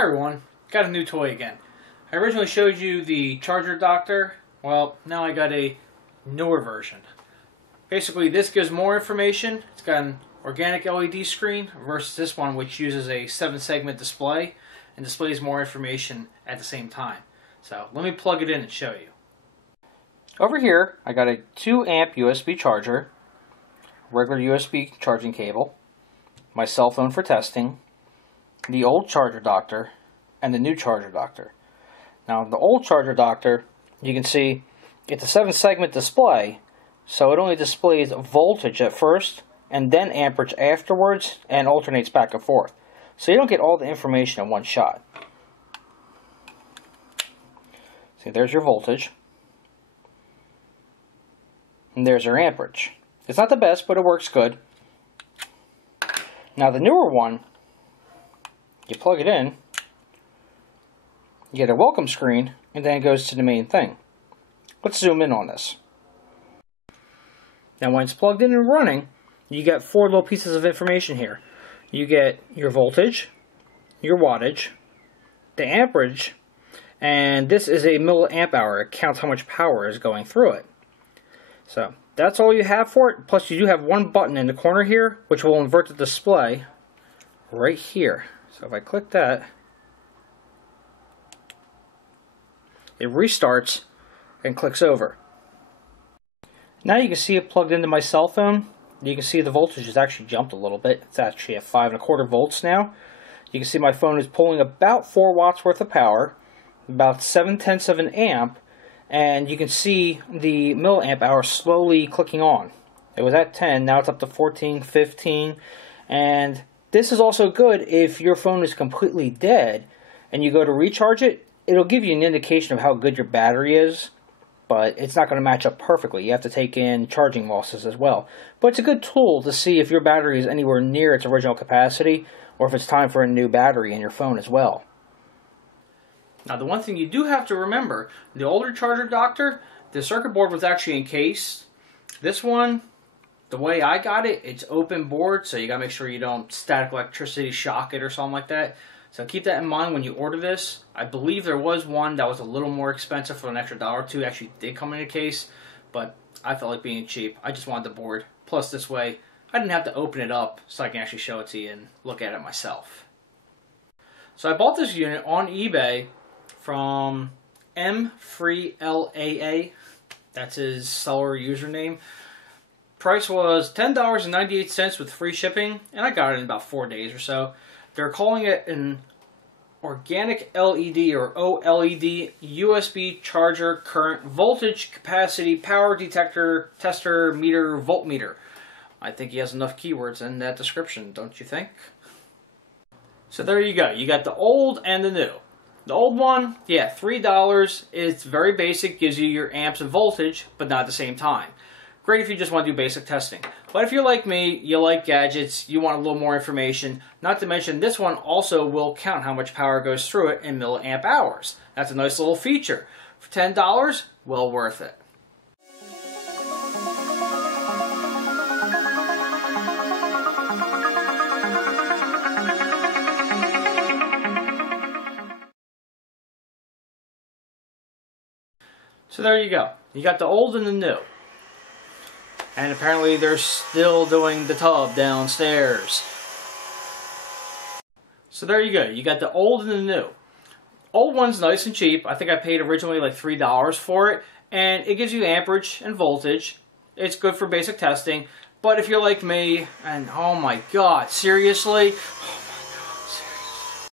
Hi everyone, got a new toy again. I originally showed you the charger doctor. Well, now I got a newer version. Basically, this gives more information. It's got an organic LED screen versus this one, which uses a 7-segment display and displays more information at the same time. So let me plug it in and show you. Over here, I got a 2 amp USB charger, regular USB charging cable, my cell phone for testing, the old charger doctor, and the new charger doctor. Now, the old charger doctor, you can see it's a 7-segment display, so it only displays voltage at first and then amperage afterwards and alternates back and forth. So you don't get all the information in one shot. See, there's your voltage. And there's your amperage. It's not the best, but it works good. Now, the newer one, you plug it in, you get a welcome screen, and then it goes to the main thing. Let's zoom in on this. Now, when it's plugged in and running, you get 4 little pieces of information here. You get your voltage, your wattage, the amperage, and this is a milliamp hour. It counts how much power is going through it. So that's all you have for it. Plus, you do have one button in the corner here, which will invert the display right here. So if I click that, it restarts and clicks over. Now you can see it plugged into my cell phone. You can see the voltage has actually jumped a little bit. It's actually at 5¼ volts now. You can see my phone is pulling about 4 watts worth of power, about 7/10 of an amp, and you can see the milliamp hour slowly clicking on. It was at 10, now it's up to 14, 15, and this is also good if your phone is completely dead and you go to recharge it. It'll give you an indication of how good your battery is, but it's not going to match up perfectly. You have to take in charging losses as well. But it's a good tool to see if your battery is anywhere near its original capacity or if it's time for a new battery in your phone as well. Now, the one thing you do have to remember, the older charger doctor, the circuit board was actually encased. This one, the way I got it, it's open board, so you gotta make sure you don't static electricity shock it or something like that. So keep that in mind when you order this. I believe there was one that was a little more expensive for an extra $1 or $2. Actually did come in a case, but I felt like being cheap. I just wanted the board. Plus, this way, I didn't have to open it up, so I can actually show it to you and look at it myself. So I bought this unit on eBay from M3LAA. That's his seller username. Price was $10.98 with free shipping, and I got it in about 4 days or so. They're calling it an organic LED or OLED USB charger current voltage capacity power detector tester meter voltmeter. I think he has enough keywords in that description, don't you think? So there you go. You got the old and the new. The old one, yeah, $3. It's very basic, gives you your amps and voltage, but not at the same time. Great if you just want to do basic testing. But if you're like me, you like gadgets, you want a little more information, not to mention this one also will count how much power goes through it in milliamp hours. That's a nice little feature. For $10, well worth it. So there you go. You got the old and the new. And apparently they're still doing the tub downstairs. So there you go. You got the old and the new. Old one's nice and cheap. I think I paid originally like $3 for it. And it gives you amperage and voltage. It's good for basic testing. But if you're like me, and oh my god, seriously?